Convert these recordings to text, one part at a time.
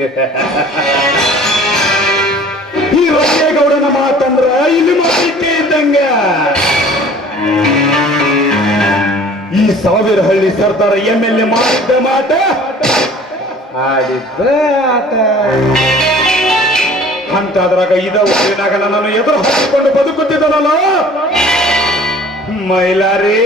ಈ ರಂಗೇಗೌಡನ ಮಾತಂದ್ರ ಇಲ್ಲಿ ಮಾಲಿಕೆ ಇದ್ದಂಗ. ಈ ಸಾವಿರ ಹಳ್ಳಿ ಸರ್ದಾರ MLA ಮಾಡಿದ್ದ ಮಾತ ಆಡಿದ್ದ ಆಟ ಅಂತಾದ್ರಾಗ ಇದ ಊರಿನಾಗ ನನ್ನನ್ನು ಎದುರು ಹಾಕಿಕೊಂಡು ಬದುಕುತ್ತಿದ್ದನಲ್ಲ ಮೈಲಾರಿ.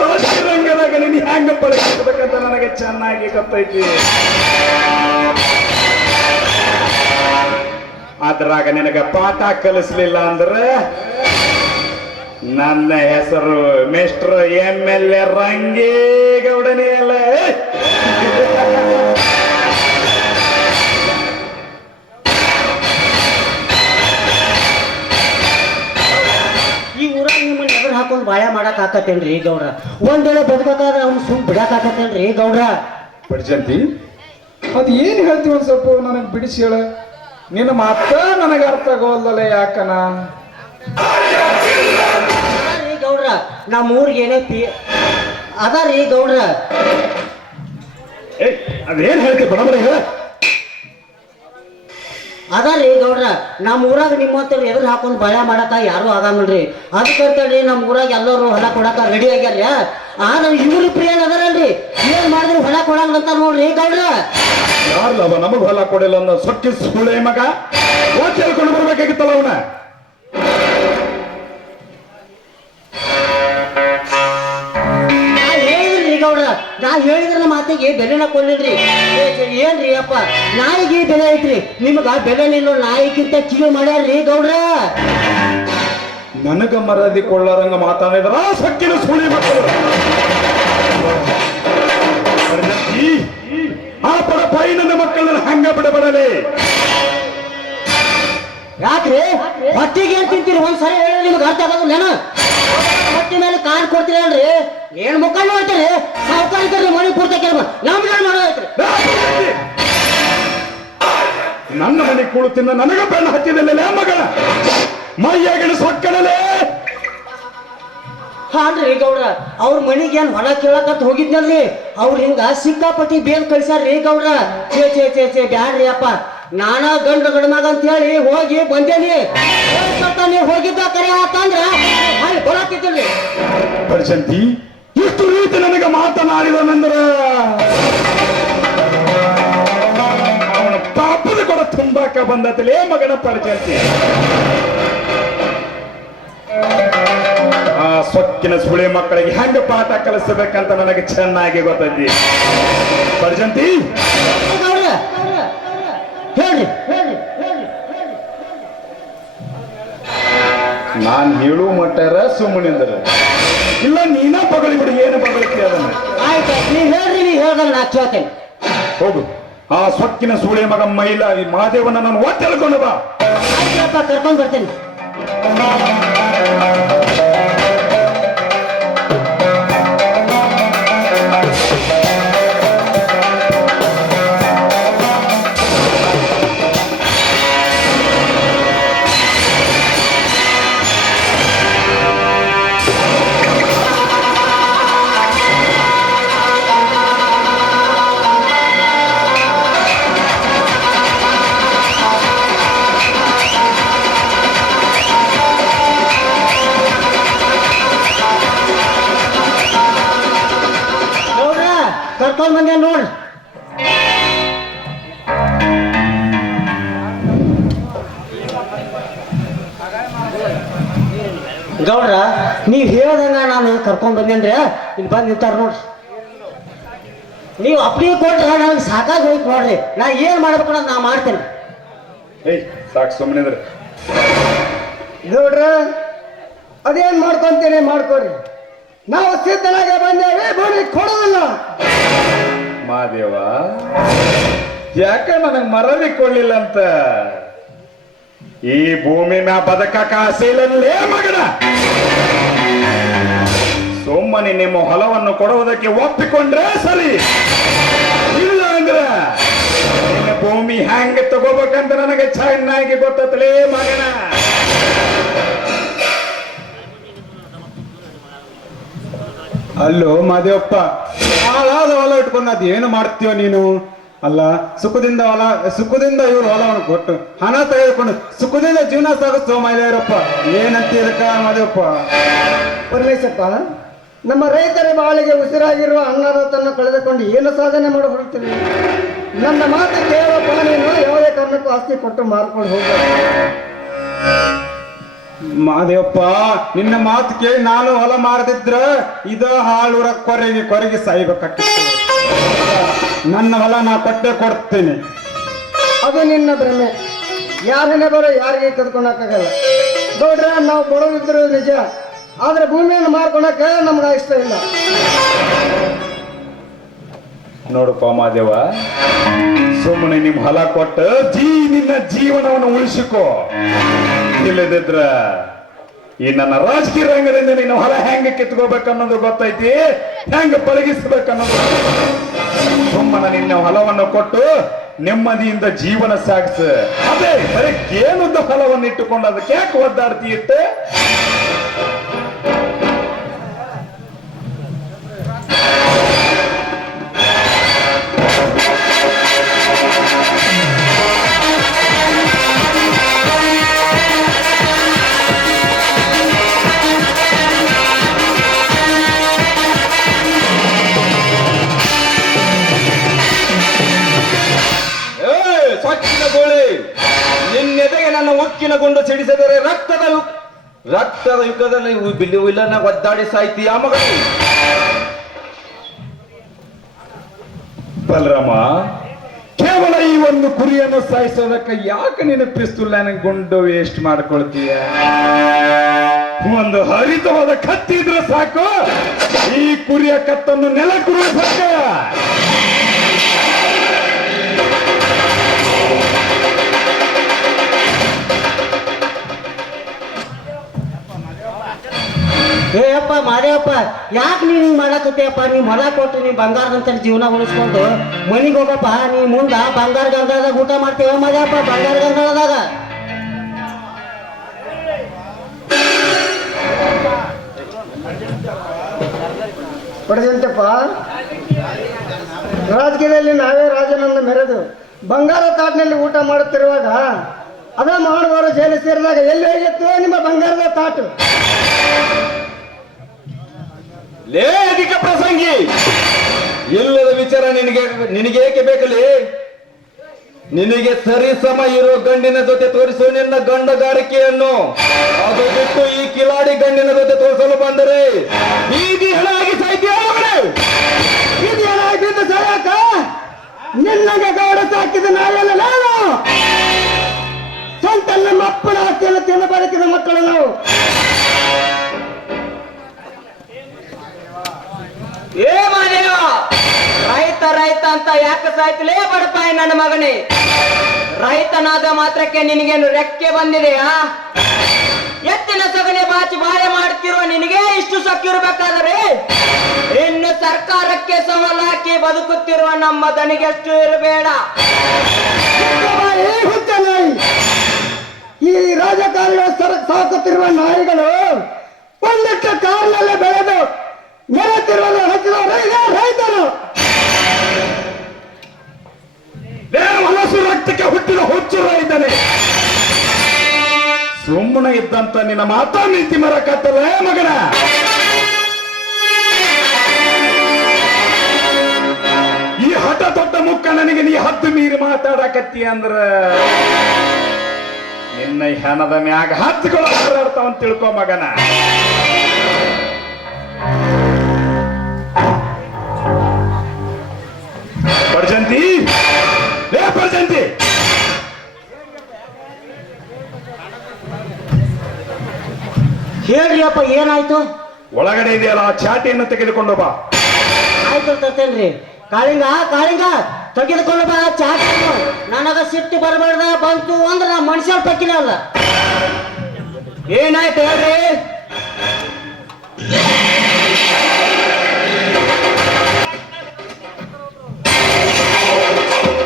ರಾಜಕೀಯ ರಂಗದಾಗ ನೀನು ಹ್ಯಾಂಗ ಬಳಸಬೇಕಂತ ನನಗೆ ಚೆನ್ನಾಗಿ ಗೊತ್ತೈತಿ. ಅದ್ರಾಗ ನಿನಗ ಪಾಠ ಕಲಿಸ್ಲಿಲ್ಲ ಅಂದ್ರೆ ನನ್ನ ಹೆಸರು ಮಿಸ್ಟರ್ MLA ರಂಗೇಗೌಡನೇ ಅಲ್ಲ. ಈ ಊರಾಗ ನಿಮ್ಮನ್ನ ಎದುರು ಹಾಕೊಂಡು ಬಾಳೆ ಮಾಡಕ್ ಆಕತ್ತೇನ್ರಿ ಗೌಡ್ರ? ಒಂದ್ ವೇಳೆ ಬದುಕಾದ್ರೆ ಅವ್ನು ಸುಮ್ ಬಿಡಕ್ ಆಕತ್ತೇನ್ರಿ ಗೌಡ್ರ? ಪಡ್ಜಂತಿ ಅದು ಏನು ಹೇಳ್ತೀವಿ ಒಂದು ಸ್ವಲ್ಪ ನನಗೆ ಬಿಡಿಸಿ ಹೇಳ. ನಿನ್ನ ಮಾತ ನನಗೆ ಅರ್ಥ ಆಗೋಲ್ದಲ್ಲ ಯಾಕನ ಗೌಡ್ರ. ನಮ್ಮ ಊರಿಗೆ ಏನೇ ಅದ ರೀ ಗೌಡ್ರ. ಅದೇನ್ ಹೇಳ್ತೀವಿ ಬಡಬರ ಹೇಳ. ಅದ ರೀ ಗೌಡ್ರ, ನಮ್ಮ ಊರಾಗ ನಿಮ್ಮಂತ ಎದುರು ಹಾಕೊಂಡು ಬಾಳೆ ಮಾಡಕ ಯಾರು ಆಗಂಗಿಲ್ರಿ. ಅದಕ್ಕಂತೇಳಿ ನಮ್ಮ ಊರಾಗ ಎಲ್ಲರೂ ಹೊಲ ಕೊಡಕ ರೆಡಿ ಆಗ್ಯಾರ. ಆದ್ರೆ ಇವ್ರು ಪ್ರಿಯನ್ ಅದರಲ್ರಿ, ಏನ್ ಮಾಡಿದ್ರು ಹೊಲ ಕೊಡಂಗಂತ ನೋಡ್ರಿ ಗೌಡ್ರ. ಯಾರ್ಲವ ನಮಗ್ ಹೊಲ ಕೊಡಿಲ್ಲ ಅನ್ನೋ ಸೊಕ್ಕಿ ಸುಳ್ಳೆ ಮಗ ಓದ್ ಹೇಳ್ಕೊಂಡು ಬರ್ಬೇಕಾಗಿತ್ತಲ್ಲ ಅವನ. ನಾ ಹೇಳಿದ್ರ ಮಾತಿಗೆ ಬೆಲೆನ ಕೊಡ್ಲಿಲ್ರಿ. ಏನ್ರಿ ಅಪ್ಪ, ನಾಯಿಗೆ ಬೆಲೆ ಐತ್ರಿ, ನಿಮಗ ಬೆಲೆ ನಿಲ್ಲೋ ನಾಯಿಗಿಂತ ಚೀಲ ಮಾಡ್ಯಾರ್ರಿ ಗೌಡ್ರ. ನನಗ ಮರದಿ ಕೊಳ್ಳಾರಂಗ ಮಾತಾಡಿದ್ರ ಸಕ್ಕಿನ ಸುಳಿ ಮಕ್ಕಳು. ಆ ಪಡ ಪೈ ನನ್ನ ಮಕ್ಕಳನ್ನ ಹಂಗ ಬಿಡಬಡಲೆ. ಯಾಕ್ರಿ ಹೊಟ್ಟಿಗೆ ಏನ್ ತಿಂತೀರಿ? ಒಂದ್ಸರಿ ಹೇಳಿ ನಿಮ್ಗೆ ಅರ್ಥ ಆಗೋದಿಲ್ಲೇನು? ಹೊಟ್ಟಿ ಮೇಲೆ ಕಾರ್ ಕೊಡ್ತೀರಲ್ರಿ, ಏನ್ ಮುಖಂಡ ಹೋಗ್ತೀರಿ? ಸಾವುಕಾರಿಕರಿ ಮಣಿ ಪೂರ್ತಿ ಕೆಲಸ ನಮ್ಗೆ ಮಾಡೋದೈತ್ರಿ. ನನ್ನ ಮನೆ ಕೂಳು ತಿನ್ನ ನನಗ ಬೆಣ್ಣ ಹತ್ತಿದಲ್ಲ ಮಗಳ ಮೈಯಾಗಿನ ಸೊಕ್ಕಡಲೆ. ಹಾನ್ರಿ ಗೌಡ್ರ, ಅವ್ರ ಮನಿಗೆ ಏನ್ ಹೊಲ ಕೇಳಕತ್ ಹೋಗಿದ್ನಲ್ಲಿ ಅವ್ರ ಹಿಂಗ ಸಿಕ್ಕಾಪಟ್ಟಿ ಬೇಲ್ ಕಳ್ಸ್ಯಾರ್ರಿ ಗೌಡ್ರ. ಚೇ ಬ್ಯಾಡ್ರಿ ಅಪ್ಪ, ನಾನ ಗಂಡು ಗಂಡ ಅಂತ ಹೇಳಿ ಹೋಗಿ ಬಂದೇನಿ. ನೀವು ಹೋಗಿದ್ದ ಕರೆ ಆತಂದ್ರ ಅಲ್ಲಿ ಬರತ್ತಿದ್ರಿ. ಪರ್ಜಂತಿ ಇಷ್ಟು ರೀತಿ ನನಗೆ ಮಾತನಾಡಿದನೆಂದ್ರ ಅವನ ಪಾಪದ ಕೂಡ ತುಂಬಾಕ ಬಂದತಲೇ ಮಗನ ಪರ್ಜಂತಿ. ಆ ಸೊಕ್ಕಿನ ಸುಳಿ ಮಕ್ಕಳಿಗೆ ಹೆಂಗ ಪಾಠ ಕಲಿಸಬೇಕಂತ ನನಗೆ ಚೆನ್ನಾಗಿ ಗೊತ್ತೈತಿ. ಪರ್ಜಂತಿ ಹೇಳ್ರಿ. ನಾನ್ ಹೇಳುವ ಮಟ್ಟಾರ ಸುಮ್ಮನಿಂದ್ರ ಇಲ್ಲ ನೀನ ಬಗಳಿ ಬಿಡಿ. ಏನು ಬಗಳುತ್ತಿ ಅದನ್ನ? ಆಯ್ತು, ನೀವ್ ಹೇಳ್ರಿ, ನೀವ್ ಹೇಳ್ದಂಗ ನಾ ಕೇಳ್ತೇನೆ. ಹೋಗು, ಆ ಸೊಕ್ಕಿನ ಸೂಳೆ ಮಗ ಮೈಲ ಈ ಮಹಾದೇವನ ನಾನು ಒಟ್ಟು ಹೇಳ್ಕೊಂಡು ಬಾ. ಆಯ್ತಪ್ಪ, ಕರ್ಕೊಂಡ್ ಬರ್ತೇನೆ. ಕರ್ಕೊಂಡ್ ಬಂದೆ ನೋಡ್ರಿ. ಗೌಡ್ರ, ನೀವ್ ಹೇಳ್ದಂಗ ನಾನು ಕರ್ಕೊಂಡ್ ಬಂದೇನ್ರಿ. ಇಲ್ಲಿ ಬಂದ್ ನಿಂತಾರ ನೋಡ್ರಿ. ನೀವು ಅಪ್ಪಿ ಕೊಟ್ರ ನನಗೆ ಸಾಕಾಗಿ ಹೋಯ್ತು ನೋಡ್ರಿ. ನಾ ಏನ್ ಮಾಡ್ಬೇಕು ನಾ ಮಾಡ್ತೇನೆ. ಸಾಕು ಸುಮ್ಮನಿದ್ರೆ ಗೌಡ್ರ, ಅದೇನ್ ಮಾಡ್ಕೊಂತೀರಿ ಮಾಡ್ಕೊರಿ. ನಾವು ಸಿದ್ಧನಾಗೆ ಬಂದೇವೆ, ಭೂಮಿ ಕೊಡೋದಿಲ್ಲ. ಮಹಾದೇವ ಯಾಕ ನನಗ್ ಮರದಿ ಕೊಡ್ಲಿಲ್ಲ ಅಂತ ಈ ಭೂಮಿ ಮ್ಯಾ ಬದಕಕ್ಕ ಆಸೆ ಇಲ್ಲೇ ಮಗನ. ಸುಮ್ಮನೆ ನಿಮ್ಮ ಹೊಲವನ್ನು ಕೊಡುವುದಕ್ಕೆ ಒಪ್ಪಿಕೊಂಡ್ರೆ ಸರಿ, ಇಲ್ಲ ಅಂದ್ರ ನಿನ್ನ ಭೂಮಿ ಹ್ಯಾಂಗ ತಗೋಬೇಕಂತ ನನಗೆ ಚೆನ್ನಾಗಿ ಗೊತ್ತಲೇ ಮಗನ. ಅಲ್ಲೋ ಮಾದೇವಪ್ಪ, ಹಾಳಾದ ಹೊಲ ಇಟ್ಕೊಂಡು ಅದ್ ಏನು ಮಾಡ್ತೀವ ನೀನು? ಅಲ್ಲ, ಸುಖದಿಂದ ಇವ್ರು ಹೊಲವನ್ನು ಕೊಟ್ಟು ಹಣ ತೆಗೆದುಕೊಂಡು ಸುಖದಿಂದ ಜೀವನ ಸಾಗಿಸ್ತೋ ಮಹಿಳೆಯರಪ್ಪ. ಏನಂತ ಇದಕ್ಕ ಮಾದೇವಪ್ಪ? ಪರಮೇಶಪ್ಪ, ನಮ್ಮ ರೈತರ ಬಾಳಿಗೆ ಉಸಿರಾಗಿರುವ ಅನ್ನದಾತನ್ನು ಕಳೆದುಕೊಂಡು ಏನು ಸಾಧನೆ ಮಾಡಿ ಹೊರಡ್ತೀವಿ? ನನ್ನ ಮಾತು ಕೇಳಪ್ಪ, ನೀನು ಯಾವುದೇ ಕಾರಣಕ್ಕೂ ಆಸ್ತಿ ಕೊಟ್ಟು ಮಾರ್ಕೊಂಡು ಹೋಗ್ಬೇಕು. ಮಾದೇವಪ್ಪ, ನಿನ್ನ ಮಾತು ಕೇಳಿ ನಾನು ಹೊಲ ಮಾರದಿದ್ರ ಇದ ಹಾಳೂರ ಕೊರಗಿ ಸಾಯ್ಬೇಕಾಗ್ತಿತ್ತು. ನನ್ನ ಹೊಲ ನಾ ಕೊಡ್ತೇನೆ. ಅದು ನಿನ್ನ ಭ್ರಮೆ. ಯಾರನ್ನೇ ಬರೋ ಯಾರಿಗೆ ಕದ್ಕೊಳಕ್ಕಾಗಲ್ಲ. ಗೌಡ್ರ, ನಾವು ಬಡವಿದ್ರು ನಿಜ, ಆದ್ರೆ ಭೂಮಿಯನ್ನು ಮಾರ್ಕೊಳಕ ನಮ್ಗೆ ಇಷ್ಟ ಇಲ್ಲ. ನೋಡಪ್ಪ ಮಾದೇವ, ಸುಮ್ಮನೆ ನಿಮ್ ಹೊಲ ಕೊಟ್ಟ ನಿನ್ನ ಜೀವನವನ್ನು ಉಳಿಸಿಕೋ. ಇಲ್ಲದಿದ್ರ ಈ ನನ್ನ ರಾಜಕೀಯ ರಂಗದಿಂದ ನಿನ್ನ ಹೊಲ ಹೆಂಗ ಕಿತ್ಕೋಬೇಕನ್ನೋದು ಗೊತ್ತೈತಿ, ಹೆಂಗ ಪಳಗಿಸ್ಬೇಕನ್ನೋದು. ಸುಮ್ಮನೆ ನಿನ್ನ ಹೊಲವನ್ನು ಕೊಟ್ಟು ನೆಮ್ಮದಿಯಿಂದ ಜೀವನ ಸಾಗಿಸ. ಅದೇ ಬರೀ ಕೇನುದ್ದ ಹೊಲವನ್ನು ಇಟ್ಟುಕೊಂಡು ಅದಕ್ಕೆ ಯಾಕೆ ಒದ್ದಾಡ್ತೀಯತ್ತೆ? ಸ್ವಚ್ಛನ ಗೋಳಿ, ನಿನ್ನೆದೆಗೆ ನನ್ನ ಉಕ್ಕಿನ ಗುಂಡು ಸಿಡಿಸಿದರೆ ರಕ್ತದ ಯುಗದಲ್ಲಿ ಬಿಲ್ಲಿ ವಿಲ್ಲನ್ನ ಒದ್ದಾಡಿ ಸಾಯ್ತೀಯ ಮಗಳು. ಬಲರಾಮ, ಕೇವಲ ಈ ಒಂದು ಕುರಿಯನ್ನು ಸಾಯಿಸೋದಕ್ಕೆ ಯಾಕೆ ನೀನು ಪಿಸ್ತೂಲ್ ಗುಂಡು ವೇಸ್ಟ್ ಮಾಡ್ಕೊಳ್ತೀಯ? ಒಂದು ಹರಿತವಾದ ಕತ್ತಿ ಇದ್ರೆ ಸಾಕು, ಈ ಕುರಿಯ ಕತ್ತನ್ನು ನೆಲಕ್ಕುರುವ ಸಾಕ. ಏಯಪ್ಪ ಮಾದೇವಪ್ಪ, ಯಾಕೆ ನೀನು ಹಿಂಗ್ ಮಾಡಕತ್ತೀಯಪ್ಪ? ನೀ ಹೊಲ ಕೊಟ್ಟು ನೀ ಬಂಗಾರದಂತ ಜೀವನ ಉಳಿಸ್ಕೊಂಡು ಮನಿಗೆ ಹೋಗಪ್ಪ. ನೀ ಮುಂದ ಬಂಗಾರ ಗಂಗಾಳದಾಗ ಊಟ ಮಾಡ್ತೀವ ಮಾದೇವಪ್ಪ, ಬಂಗಾರ ಗಂಗಾಳದಾಗ. ಪಡೆದಂತಪ್ಪ, ರಾಜಕೀಯದಲ್ಲಿ ನಾವೇ ರಾಜನನ್ನ ಮೆರೆದು ಬಂಗಾರ ತಾಟಿನಲ್ಲಿ ಊಟ ಮಾಡುತ್ತಿರುವಾಗ ಅದ ಮಾಡುವವರು ಜೈಲು ಸೇರಿದಾಗ ಎಲ್ಲಿ ಹೋಗಿತ್ತು ನಿಮ್ಮ ಬಂಗಾರದ ತಾಟು? ಲೇ ಅಧಿಕ ಪ್ರಸಂಗಿ, ಇಲ್ಲದ ವಿಚಾರ ನಿನಗೇಕೆ ಬೇಕಲಿ? ನಿನಗೆ ಸರಿ ಸಮ ಇರೋ ಗಂಡಿನ ಜೊತೆ ತೋರಿಸು ನಿನ್ನ ಗಂಡಗಾರಿಕೆಯನ್ನು. ಅದು ಬಿಟ್ಟು ಈ ಕಿಲಾಡಿ ಗಂಡಿನ ಜೊತೆ ತೋರಿಸಲು ಬಂದರೆ ಬೀದಿ ಹಣಾಗಿ ಸಾಯ್ತೀಯ ಮಗಳೇ. ಇದು ಏನಾಗಿದ್ದು ಸಾಯಕ? ನಿನ್ನಗೆ ಗೌಡ ಸಾಕಿದ ನಾವೆಲ್ಲ ನಾನು ಸ್ವಂತ ನಮ್ಮ ಅಪ್ಪನ ಆಸ್ತಿಯನ್ನು ತಿನ್ನ ಬದುಕಿದ ಮಕ್ಕಳು ನಾವು. ಏ ಮಾದೇವ, ರೈತ ಅಂತ ಯಾಕೆ ಸಾಯ್ತಲೇ ಬಡಪಾಯಿ ನನ್ನ ಮಗನೇ? ರೈತನಾದ ಮಾತ್ರಕ್ಕೆ ನಿನಗೇನು ರೆಕ್ಕೆ ಬಂದಿದೆಯಾ? ಎತ್ತಿನ ಸಗಣಿ ಬಾಚಿ ಬಾಳೆ ಮಾಡ್ತಿರೋ ನಿನಗೆ ಇಷ್ಟು ಸೊಕ್ಕಿರ್ಬೇಕಾದ್ರೆ ಇನ್ನು ಸರ್ಕಾರಕ್ಕೆ ಸವಾಲು ಹಾಕಿ ಬದುಕುತ್ತಿರುವ ನಮ್ಮ ದನಿಗೆಷ್ಟು ಇರಬೇಡ. ಈ ರಾಜಕಾರಣಿಗಳು ಸಾಕುತ್ತಿರುವ ನಾಯಿಗಳು ಒಂದಕ್ಕೆ ಕಾರಿನಲ್ಲೇ ಬೆಳೆದು ಮೆರೆತಿರುವುದು ಹಚ್ಚಿದವರು ರೈತರು. ಹೊಲಸು ರಕ್ತಕ್ಕೆ ಹುಟ್ಟಿದ ಹುಚ್ಚು ಇದ್ದಾನೆ. ಸುಮ್ಮನೆ ಇದ್ದಂತ ನಿನ್ನ ಮಾತಾ ನೀತಿ ಮರಕತ್ತಲ್ಲ ಮಗನ. ಈ ಹಠ ತೊಟ್ಟ ಮುಕ್ಕ ನನಗೆ ನೀ ಹದ್ದು ಮೀರಿ ಮಾತಾಡಕತ್ತಿ ಅಂದ್ರ ನಿನ್ನ ಹೆಣದ ಮ್ಯಾಗ ಹತ್ತುಗಳು ಹಾರಾಡ್ತಾವಂತ ತಿಳ್ಕೊ ಮಗನ. ಪರ್ಜಂತಿ, ಪರ್ಜಂತಿ, ಹೇಳ್ರಿ ಅಪ್ಪ, ಏನಾಯ್ತು? ಒಳಗಡೆ ಇದೆಯಲ್ಲ ಆ ಚಾಟಿಯನ್ನು ತೆಗೆದುಕೊಂಡು ಬಾ. ಆಯ್ತು ತರ್ತೇನ್ರಿ. ಕಾಳಿಂಗ ತೆಗೆದುಕೊಂಡು ಬಾ ಚಾಟ. ನನಗ ಸಿಟ್ಟು ಬರಬೇಡ್ದ, ಬಂತು ಅಂದ್ರೆ ನಾ ಮನುಷ್ಯ ಪಕ್ಕಿನ ಅಲ್ಲ. ಏನಾಯ್ತು ಹೇಳ್ರಿ?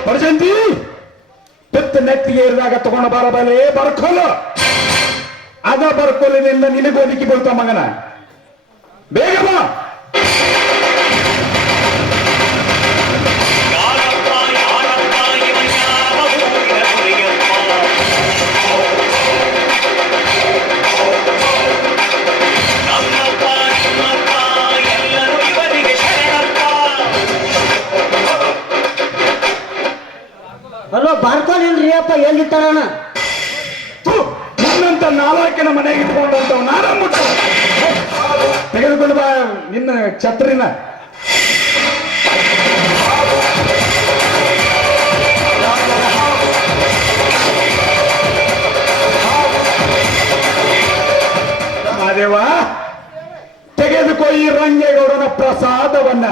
ಪರ್ಜಂತಿ, ಪಿತ್ತ ನೆತ್ತಿಗೆ ಇರಿದಾಗ ತಗೊಂಡ ಬರಬಲೆ ಬರ್ಕೋಲು. ಅದ ಬರ್ಕೋಲಿನಿಂದ ನಿನಗೆ ಒದಗಿ ಬೀಳ್ತಾವ ಮಗನ. ಬೇಗ ಬಾ. ಮಾರ್ಕೊಂಡಿಲ್ರಿ ಅಪ್ಪ ಎಲ್ಲಿಟ್ಟಾರಣ ಥು, ನಿನ್ನಂತ ನಾಲ್ಕಿನ ಮನೆಗೆ ಇಟ್ಕೊಂಡಂತವ್ ನಾನ ಮುಟ್ಟ ತೆಗೆದುಕೊಂಡು ಬಾ ನಿನ್ನ ಛತ್ರಿನ. ಮಾದೇವ, ತೆಗೆದುಕೋ ಈ ರಂಗೇಗೌಡನ ಪ್ರಸಾದವನ್ನ.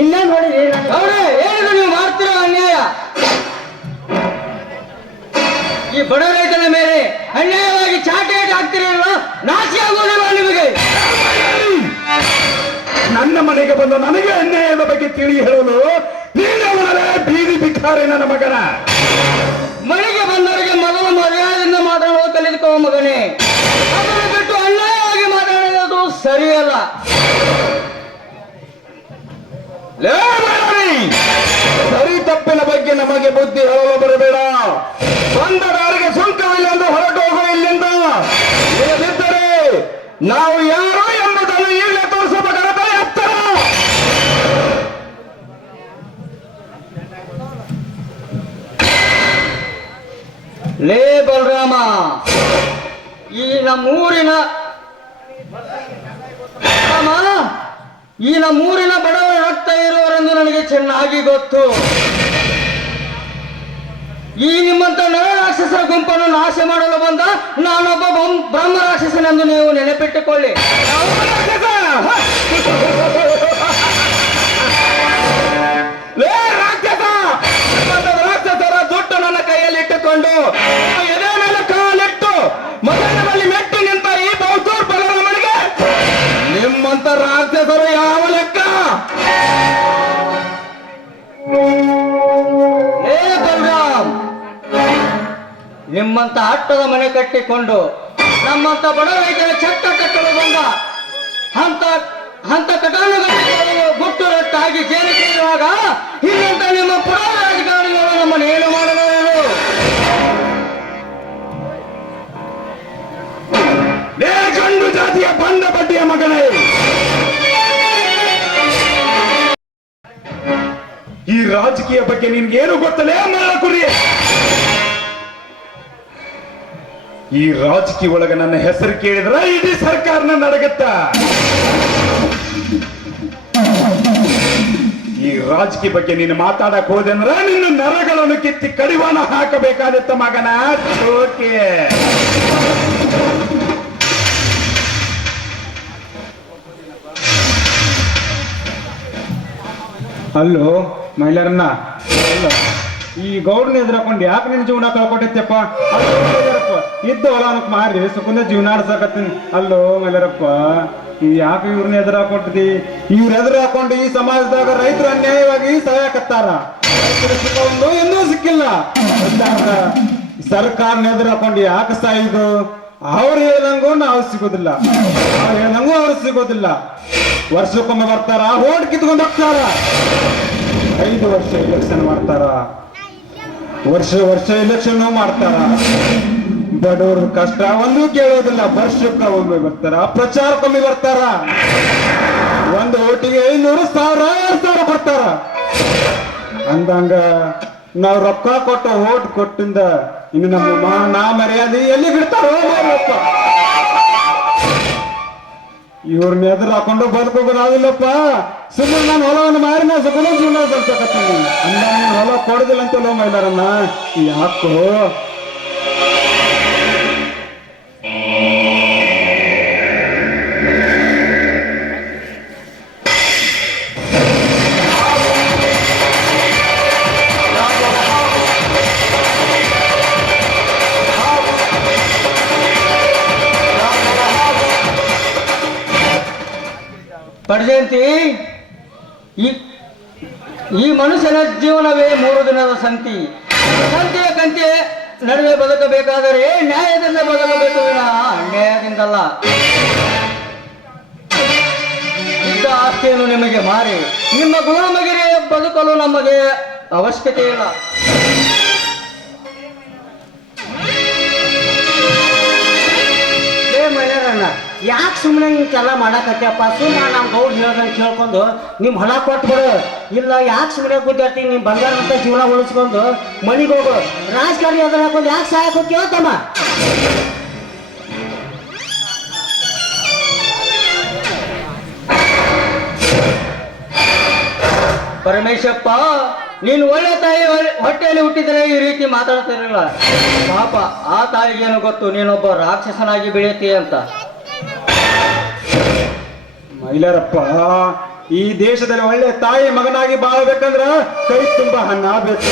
ಇನ್ನೇ ನೋಡಿರಿ ಏನು ನೀವು ಮಾಡ್ತಿರೋ ಅನ್ಯಾಯ. ಈ ಬಡ ರೈತನ ಮೇಲೆ ಅನ್ಯಾಯವಾಗಿ ಚಾಟೇಟ್ ಹಾಕ್ತಿರಲ್ಲ, ನಾಶಿ ಆಗೋದಿಲ್ಲ ನಿಮಗೆ. ನನ್ನ ಮನೆಗೆ ಬಂದು ನನಗೆ ಅನ್ಯಾಯದ ಬಗ್ಗೆ ತಿಳಿ ಹೇಳಲು ನೀನವನಲ್ಲೇ ಬೀದಿ ಬಿಕ್ಕಾರೆ ನನ್ನ ಮಗನ. ಮನೆಗೆ ಬಂದವರಿಗೆ ಮೊದಲು ಮರ್ಯಾದೆಯಿಂದ ಮಾತಾಡೋದು ಕಲಿದುಕೋ ಮಗನೇ. ಅದನ್ನು ಬಿಟ್ಟು ಅನ್ಯಾಯವಾಗಿ ಮಾತಾಡೋದು ಸರಿಯಲ್ಲ. ಸರಿ ತಪ್ಪಿನ ಬಗ್ಗೆ ನಮಗೆ ಬುದ್ಧಿ ಹೇಳಲು ಬರಬೇಡ. ಬಂದ ದಾರಿಗೆ ಸುಂಕವಿಲ್ಲ ಎಂದು ಹೊರಟು ಹೋಗುವ ಇಲ್ಲಿಂದ. ಇಲ್ಲದಿದ್ದರೆ ನಾವು ಯಾರು ಎಂಬುದನ್ನು ಈಗಲೇ ತೋರಿಸಬೇಕಾದ ಎತ್ತರ. ಲೇ ಬಲರಾಮ, ಈ ನಮ್ಮೂರಿನ ಬಡವರ ರಕ್ತ ಇರುವರೆಂದು ನನಗೆ ಚೆನ್ನಾಗಿ ಗೊತ್ತು. ಈ ನಿಮ್ಮಂತ ನರ ರಾಕ್ಷಸರ ಗುಂಪನ್ನು ನಾಶ ಮಾಡಲು ಬಂದ ನಾನೊಬ್ಬ ಬ್ರಹ್ಮ ರಾಕ್ಷಸನೆಂದು ನೀವು ನೆನಪಿಟ್ಟುಕೊಳ್ಳಿ. ರಾಕ್ಷಸರ ದುಡ್ಡು ನನ್ನ ಕೈಯಲ್ಲಿ ಇಟ್ಟುಕೊಂಡು ಎದೆ ಮೇಲೆ ಕಾಲಿಟ್ಟು ಮೊದಲನಲ್ಲಿ ಮೆಟ್ಟಿ ನಿಂತ ಈ ಬಹುತೂರ್ ಬಲರಾಮನಿಗೆ ನಿಮ್ಮಂತ ರಾಕ್ಷಸರು ಯಾವ ಲೆಕ್ಕ? ಏ ಬಲರಾಮ್, ನಿಮ್ಮಂತ ಅಟ್ಟದ ಮನೆ ಕಟ್ಟಿಕೊಂಡು ನಮ್ಮಂತ ಬಡ ರೈತರ ಚಟ್ಟ ಕಟ್ಟಲು ಬಂದ ಅಂತ ಕಟಾನುಗಳನ್ನು ಗುಟ್ಟು ರಟ್ಟಾಗಿ ಜೇನು ಸೇರುವಾಗ ಇನ್ನಂತ ನಿಮ್ಮ ಪುರಾಣ ರಾಜಕಾರಣಿಗಳು ನಮ್ಮನ್ನು ಏನು ಮಾಡಲಾರರು. ಗಂಡು ಜಾತಿಯ ಬಂಡ ಬಡ್ಡಿಯ ಮಗನೇ, ಈ ರಾಜಕೀಯ ಬಗ್ಗೆ ನಿನ್ಗೇನು ಗೊತ್ತಲೇ ಮರಳ ಕುರಿ? ಈ ರಾಜಕೀಯ ಒಳಗ ನನ್ನ ಹೆಸರು ಕೇಳಿದ್ರ ಇಡೀ ಸರ್ಕಾರನ ನಡಗತ್ತ. ಈ ರಾಜಕೀಯ ಬಗ್ಗೆ ನೀನು ಮಾತಾಡಕ್ ಹೋದೆ ಅಂದ್ರ ನಿನ್ನ ನರಗಳನ್ನು ಕಿತ್ತಿ ಕಡಿವಾಣ ಹಾಕಬೇಕಾದತ್ತ ಮಗನ ಚೋಕೆ. ಅಲ್ಲೋ ಮಹಿಳೆಯರನ್ನ, ಈ ಗೌಡ್ನ ಎದುರಾಕೊಂಡು ಯಾಕೆ ನಿನ್ನ ಜೀವನ ಕಳ್ಕೊಟ್ಟಿತ್ತಪ್ಪ? ಇದ್ದು ಹೊಲ ಅನ್ನಕ್ ಮಾರಿ ಸುಖಂದ ಜೀವನ ಆಡ್ಸಕತ್ತೀನಿ. ಅಲ್ಲೋ ಮಹಿಳೆಯರಪ್ಪ, ಈ ಯಾಕೆ ಇವ್ರನ್ನ ಎದುರು ಹಾಕೊಟ್ಟಿದಿ? ಇವ್ರ ಎದುರು ಹಾಕೊಂಡು ಈ ಸಮಾಜದಾಗ ರೈತರು ಅನ್ಯಾಯವಾಗಿ ಸಾಯಕತ್ತಾರ. ರೈತರ ಸುಖ ಒಂದು ಇನ್ನೂ ಸಿಕ್ಕಿಲ್ಲ. ಸರ್ಕಾರನ ಎದುರು ಹಾಕೊಂಡು ಯಾಕೆ ಸಾಯಿದು? ಅವ್ರು ಹೇಳ್ದಂಗೂ ನಾವು ಸಿಗೋದಿಲ್ಲ, ನಾವು ಹೇಳ್ದಂಗೂ ಅವ್ರು ಸಿಗೋದಿಲ್ಲ. ವರ್ಷಕ್ಕೊಮ್ಮೆ ಬರ್ತಾರ, ಓಟ್ ಕಿತ್ಕೊಂಡು ಹೋಗ್ತಾರ. 5 ವರ್ಷ ಎಲೆಕ್ಷನ್ ಮಾಡ್ತಾರ, ವರ್ಷ ಎಲೆಕ್ಷನ್ ಮಾಡ್ತಾರ. ಬಡವ್ರ ಕಷ್ಟ ಒಂದು ಕೇಳೋದಿಲ್ಲ. ವರ್ಷಕ್ಕೆ ಒಮ್ಮೆ ಬರ್ತಾರ, ಪ್ರಚಾರಕ್ಕೊಮ್ಮೆ ಬರ್ತಾರ. ಒಂದು ಓಟಿಗೆ 500,000 2,000 ಕೊಡ್ತಾರ. ಅಂದಂಗ ನಾವು ರೊಕ್ಕ ಕೊಟ್ಟ ಓಟ್ ಕೊಟ್ಟಿಂದ ಇನ್ನು ನಮ್ಮ ಮಾನ ಮರ್ಯಾದೆ ಎಲ್ಲಿ ಬಿಡ್ತಾರೋ ಮಾರಪ್ಪ. ಇವ್ರನ್ನ ಎದುರು ಹಾಕೊಂಡು ಬದುಕೋಗೋದಾಗಿಲ್ಲಪ್ಪ. ಸುಮ್ಮನೆ ನಾನು ಹೊಲವನ್ನು ಮಾರಿ ನಾ ಸುಮ್ಮನೆ ಜೀವನ ಸಲ್ಸಕತ್ತೀನಿ. ಅಂದ ನೀನು ಹೊಲ ಕೊಡುದಿಲ್ಲ ಅಂತಲೋ ಮೈಲಾರನ್ನ, ಯಾಕೋ? ಪರ್ಜಂತಿ, ಈ ಮನುಷ್ಯನ ಜೀವನವೇ 3 ದಿನದ ಸಂತಿಯ ಕಂತೆ ನಡುವೆ ಬದುಕಬೇಕಾದರೆ ನ್ಯಾಯದಿಂದ ಬದುಕಬೇಕು, ಅನ್ಯಾಯದಿಂದಲ್ಲ. ಇದ್ದ ಆಸ್ತಿಯನ್ನು ನಿಮಗೆ ಮಾರಿ ನಿಮ್ಮ ಗುಲಾಮಗಿರಿ ಬದುಕಲು ನಮಗೆ ಅವಶ್ಯಕತೆ ಇಲ್ಲ. ಯಾಕೆ ಸುಮ್ಮನೆ ಇಂತೆಲ್ಲ ಮಾಡಕತ್ತಪ್ಪ? ಸುಮ್ಮನೆ ನಮ್ಮ ಗೌಡ್ ಹೇಳ್ದಂಗೆ ಕೇಳ್ಕೊಂಡು ನಿಮ್ಮ ಹೊಲ ಕೊಟ್ಬಿಡು. ಇಲ್ಲ ಯಾಕೆ ಸುಮ್ಮನೆ ಗುದ್ದಾಡ್ತೀನಿ? ನಿಮ್ಮ ಬಂಗಾರ ಅಂತ ಜೀವನ ಉಳಿಸ್ಕೊಂಡು ಮನೆಗೆ ಹೋಗು. ರಾಜಕಾರಣಿ ಅದ್ರ ಹಾಕೊಂಡು ಯಾಕೆ ಸಹಾಯಕ್ಕೆ ಕೇಳ್ತಮ್ಮ? ಪರಮೇಶಪ್ಪ, ನೀನು ಒಳ್ಳೆ ತಾಯಿ ಹೊಟ್ಟೆಯಲ್ಲಿ ಹುಟ್ಟಿದರೆ ಈ ರೀತಿ ಮಾತಾಡ್ತಿರಲಿಲ್ಲ. ಪಾಪ ಆ ತಾಯಿಗೇನು ಗೊತ್ತು ನೀನೊಬ್ಬ ರಾಕ್ಷಸನಾಗಿ ಬೆಳೆಯುತ್ತೀಯ ಅಂತ. ಮೈಲಾರಪ್ಪ, ಈ ದೇಶದಲ್ಲಿ ಒಳ್ಳೆ ತಾಯಿ ಮಗನಾಗಿ ಬಾಳ್ಬೇಕಂದ್ರ ಕೈ ತುಂಬಾ ಅನ್ನ ಬೇಕು.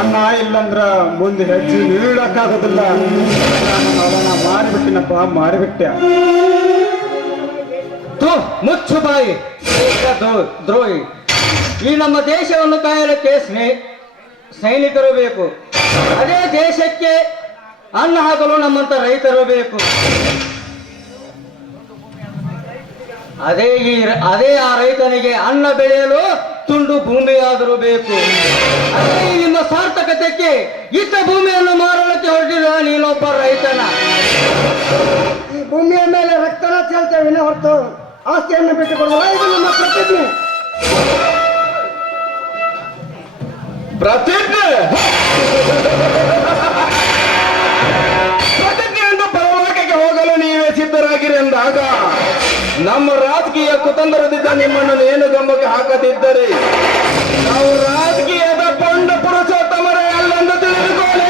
ಅನ್ನ ಇಲ್ಲಂದ್ರ ಮುಂದೆ ಹೆಜ್ಜೆ ನೀಡಕ್ಕಾಗೋದಿಲ್ಲ. ನಾನು ಮಾರಿಬಿಟ್ಟಿನಪ್ಪ, ಮಾರಿಬಿಟ್ಟೆ. ಮುಚ್ಚು ಬಾಯಿ ದ್ರೋಹಿ. ಈ ನಮ್ಮ ದೇಶವನ್ನು ಕಾಯಲಿಕ್ಕೆ ಸೈನಿಕರು ಬೇಕು. ಅದೇ ದೇಶಕ್ಕೆ ಅನ್ನ ಹಾಕಲು ನಮ್ಮಂತ ರೈತರು ಬೇಕು. ಅದೇ ಆ ರೈತನಿಗೆ ಅನ್ನ ಬೆಳೆಯಲು ತುಂಡು ಭೂಮಿಯಾದರೂ ಬೇಕು. ಅದೇ ನಿಮ್ಮ ಸಾರ್ಥಕತೆಗೆ ಇತ್ತ ಭೂಮಿಯನ್ನು ಮಾರಲಿಕ್ಕೆ ಹೊರಟಿದ ನೀನೊಬ್ಬ ರೈತನ. ಈ ಭೂಮಿಯ ಮೇಲೆ ರಕ್ತನ ಚೆಲ್ತೇವೆ ಹೊರತು ಆಸ್ತಿಯನ್ನು ಬಿಟ್ಟುಕೊಡಲ್ಲ. ಇದು ನಮ್ಮ ಪ್ರತಿಜ್ಞೆ. ಪ್ರತಿಜ್ಞೆ ಎಂದು ಪರಲೋಕಕ್ಕೆ ಹೋಗಲು ನೀವೇ ಸಿದ್ಧರಾಗಿರಿ ಎಂದಾಗ ನಮ್ಮ ರಾಜಕೀಯ ಕುತಂತ್ರದಿಂದ ನಿಮ್ಮನ್ನು ಏನು ಗಂಬಕ್ಕೆ ಹಾಕದಿದ್ದರೆ ನಾವು ರಾಜಕೀಯದ ಪೊಂಡ ಪುರುಷೋತ್ತಮರೇ ಅಲ್ಲೆಂದು ತಿಳಿದುಕೊಳ್ಳಿ.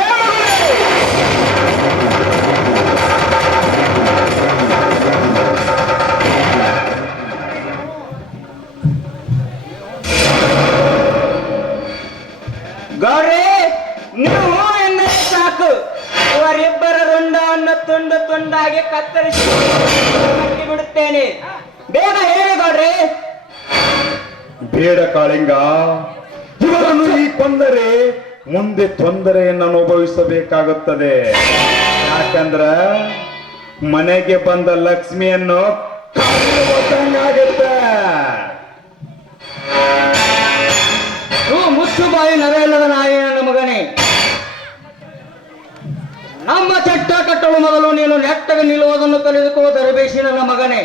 ಗೌರಿ, ನೀವು ಎಂದರೆ ಸಾಕು. ಇವರಿಬ್ಬರ ರುಂಡವನ್ನು ತುಂಡು ತುಂಡಾಗಿ ಕತ್ತರಿಸಿ ಬಿಡುತ್ತೇನೆ. ಬೇಗ ಹೇಳಿ ಗೌಡ್ರಿ. ಬೇಡ ಕಾಳಿಂಗ, ಇವರನ್ನು ಈ ಕೊಂದರೆ ಮುಂದೆ ತೊಂದರೆಯನ್ನು ಅನುಭವಿಸಬೇಕಾಗುತ್ತದೆ. ಯಾಕಂದ್ರ ಮನೆಗೆ ಬಂದ ಲಕ್ಷ್ಮಿಯನ್ನು ಆಗುತ್ತೆ. ಮುಚ್ಚು ಬಾಯಿ ನರೆಯಿಲ್ಲದ ನಾಯಿ ನನ್ನ ಮಗನೇ. ನಮ್ಮ ಚಟ್ಟ ಕಟ್ಟಲು ಮೊದಲು ನೀನು ನೆಟ್ಟಗೆ ನಿಲ್ಲುವುದನ್ನು ಕಲಿದುಕೋ ದರಬೇಶಿ ನನ್ನ ಮಗನೇ.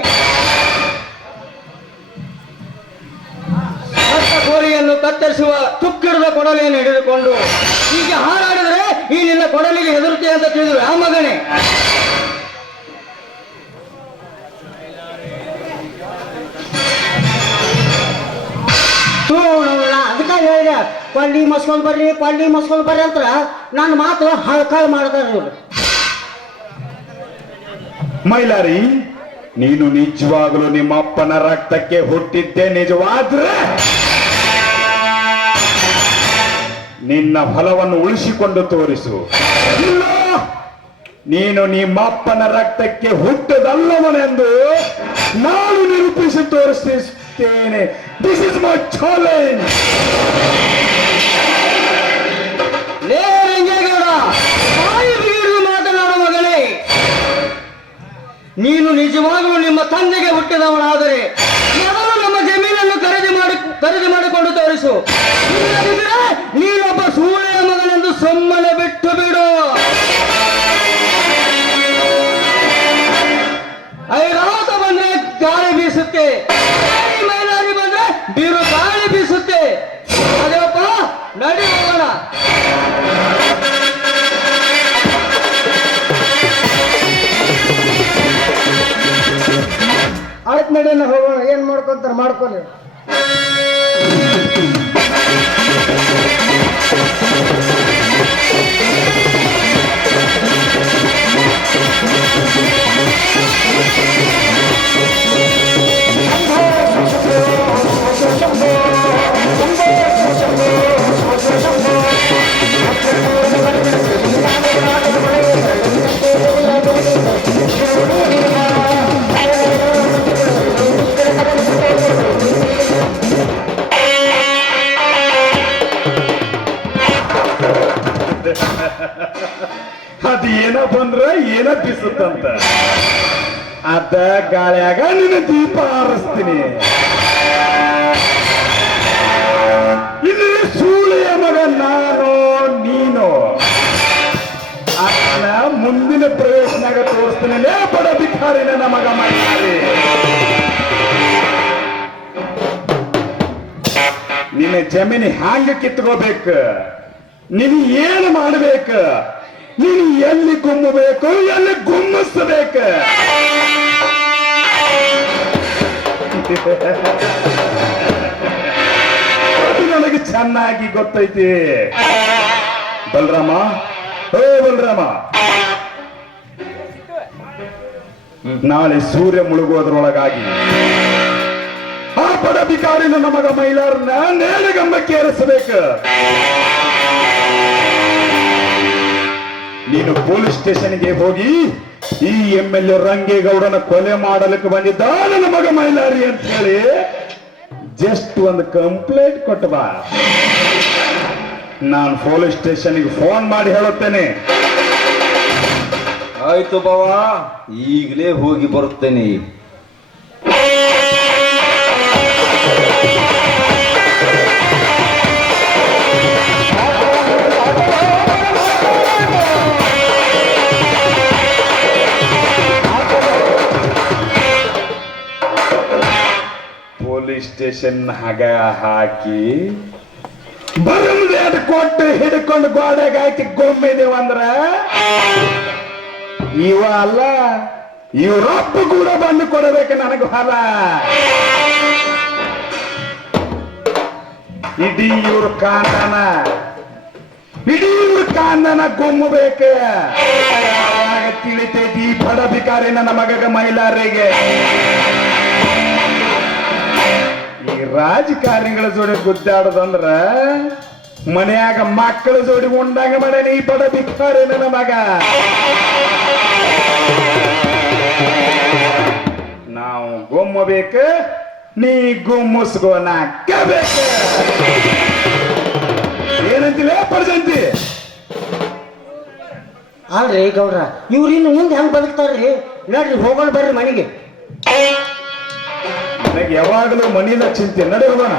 ಕೋಳಿಯನ್ನು ಕತ್ತರಿಸುವ ತುಕ್ಕಿಡದ ಕೊಡಲಿಯನ್ನು ಹಿಡಿದುಕೊಂಡು ಹೀಗೆ ಹಾರಾಡಿದರೆ ಈ ನಿನ್ನ ಕೊಡಲಿಗೆ ಹೆದರುತ್ತೆ ಅಂತ ತಿಳಿದ್ರು ಆ ಮಗನೇ. ಅದಕ್ಕೆ ಹೇಳಿದೆ, ಕೊಳ್ಳಿ ಮಸ್ಕೊಂಡ್ ಬರ್ರಿ ಅಂತ ನನ್ನ ಮಾತು ಹಳ್ಕಾಳ್ ಮಾಡ್ತಾರೆ ಇವ್ರು. ಮೈಲಾರಿ, ನೀನು ನಿಜವಾಗಲೂ ನಿಮ್ಮ ಅಪ್ಪನ ರಕ್ತಕ್ಕೆ ಹುಟ್ಟಿದ್ದೆ ನಿಜವಾದ್ರೆ ನಿನ್ನ ಹೊಲವನ್ನು ಉಳಿಸಿಕೊಂಡು ತೋರಿಸು. ಇಲ್ಲ, ನೀನು ನಿಮ್ಮ ಅಪ್ಪನ ರಕ್ತಕ್ಕೆ ಹುಟ್ಟದಲ್ಲವನೆಂದು ನಾನು ನಿರೂಪಿಸಿ ತೋರಿಸುತ್ತೇನೆ. This is my challenge. ಮಾತನಾಡುವ ಮಗನೇ, ನೀನು ನಿಜವಾಗಲೂ ನಿಮ್ಮ ತಂದೆಗೆ ಹುಟ್ಟಿದವನಾದರೆ ಮೊದಲು ನಮ್ಮ ಜಮೀನನ್ನು ಖರೀದಿ ಮಾಡಿಕೊಂಡು ತೋರಿಸು. ಇಲ್ಲದಿದ್ದರೆ ನೀನೊಬ್ಬ ಸೂಳೆಯ ಮಗನೆಂದು ಸುಮ್ಮನೆ ಬಿಟ್ಟು ಬಿಡು. ಐರಾವತ ಬಂದ್ರೆ ಗಾಳಿ ಬೀಸುತ್ತೆ, ಮೈಲಾರಿ ಬಂದ್ರೆ ಬಿರು ಗಾಳಿ ಬೀಸುತ್ತೆ. ಅದೇಪ್ಪ, ನಡಿ ಹೋಗೋಣ. ಆಯ್ತು ನಡೀನ ಹೋಗೋಣ. ಏನ್ ಮಾಡ್ಕೊಂತಾರ ಮಾಡ್ಕೊಳ್ಳಿ. ಅದು ಏನ ಬಂದ್ರ ಏನ ಬೀಸುತ್ತಂತ. ಅದ ಗಾಳಿಯಾಗ ನಿನ್ನ ದೀಪ ಹಾರಿಸ್ತೀನಿ. ಇಲ್ಲಿ ಸೂಳೆಯ ಮಗ ನಾನು, ನೀನು. ಅದನ್ನ ಮುಂದಿನ ನಿನ್ನ ಪ್ರವೇಶನಾಗ ತೋರಿಸ್ತೀನಿ ಲೇ ಬಡ ಭಿಕಾರಿ ನನ್ನ ಮಗ ಮೈಲಾರಿ. ನಿನ್ನ ಜಮೀನು ಹ್ಯಾಂಗ ಕಿತ್ಕೋಬೇಕು, ನೀನು ಏನು ಮಾಡಬೇಕು, ನೀನು ಎಲ್ಲಿ ಗುಮ್ಮಬೇಕು, ಎಲ್ಲಿ ಗುಮ್ಮಿಸಬೇಕು. ಅದು ನನಗೆ ಚೆನ್ನಾಗಿ ಗೊತ್ತೈತಿ ಬಲರಾಮ. ಓ ಬಲರಾಮ, ನಾಳೆ ಸೂರ್ಯ ಮುಳುಗೋದ್ರೊಳಗಾಗಿ ಆ ಬಡ ಬಿಕಾರಿ ನನ್ನ ಮಗ ಮೈಲಾರನ್ನ ನೇಣಗಂಬಕ್ಕೆ ಏರಿಸಬೇಕು. ನೀನು ಪೊಲೀಸ್ ಸ್ಟೇಷನ್ಗೆ ಹೋಗಿ ಈ MLA ರಂಗೇಗೌಡನ ಕೊಲೆ ಮಾಡಲಿಕ್ಕೆ ಬಂದಿದ್ದ ನನ್ನ ಮಗ ಮೈಲಾರಿ ಅಂತ ಹೇಳಿ ಜಸ್ಟ್ ಒಂದು ಕಂಪ್ಲೇಂಟ್ ಕೊಟ್ಟು ಬಾ. ನಾನು ಪೊಲೀಸ್ ಸ್ಟೇಷನ್ಗೆ ಫೋನ್ ಮಾಡಿ ಹೇಳುತ್ತೇನೆ. ಆಯ್ತು ಬಾವ, ಈಗಲೇ ಹೋಗಿ ಬರುತ್ತೇನೆ. ಪೊಲೀಸ್ ಸ್ಟೇಷನ್ ಹಗ ಹಾಕಿ ಬರಮದೇಟ್ ಕೊಟ್ಟು ಹಿಡ್ಕೊಂಡು ಗೋಡೆಗೆ ಹಾಕಿ ಗೊಮ್ಮಿದೇವಂದ್ರ ಇವ ಅಲ್ಲ, ಇವರಪ್ಪ ಕೂಡ ಬಂದು ಕೊಡಬೇಕು ನನಗೆ ಹೊಲ. ಇಡೀ ಇವ್ರ ಕಾಂದನ, ಇಡೀ ಇವ್ರ ಕಾಂದನ ಗೊಮ್ಮಬೇಕು. ಆವಾಗ ತಿಳಿತೈತಿ ಈ ಬಡ ಬಿಕಾರಿ ನನ್ನ ಮಗಗ ಮೈಲಾರಿಗೆ. ಈ ರಾಜಕಾರಣಿಗಳ ಜೋಡಿ ಗುದ್ದಾಡೋದಂದ್ರ ಮನೆಯಾಗ ಮಕ್ಕಳ ಜೋಡಿ ಉಂಡಾಗ ಮಾಡೇನಿ ಈ ಬಡ ಬಿಕಾರಿ ನನ್ನ ಮಗ. ನಾವು ಗೊಮ್ಮಬೇಕು, ನೀ ಗುಮ್ಮಿಸ್ಗೋನ ಕಬೇಕು. ಏನಂತಿಲ್ಲ ಪರ್ಜಂತಿ? ಅಲ್ರಿ ಗೌಡ್ರ, ಇವ್ರು ಇನ್ನು ಮುಂದೆ ಹೆಂಗ್ ಬದುಕ್ತಾರ್ರಿ? ನೋಡ್ರಿ, ಹೋಗೋಣ ಬರ್ರಿ ಮನೆಗೆ. ನನಗೆ ಯಾವಾಗಲೂ ಮನಿದ ಚಿಂತೆ. ನಡೆ ಹೋಗೋಣ.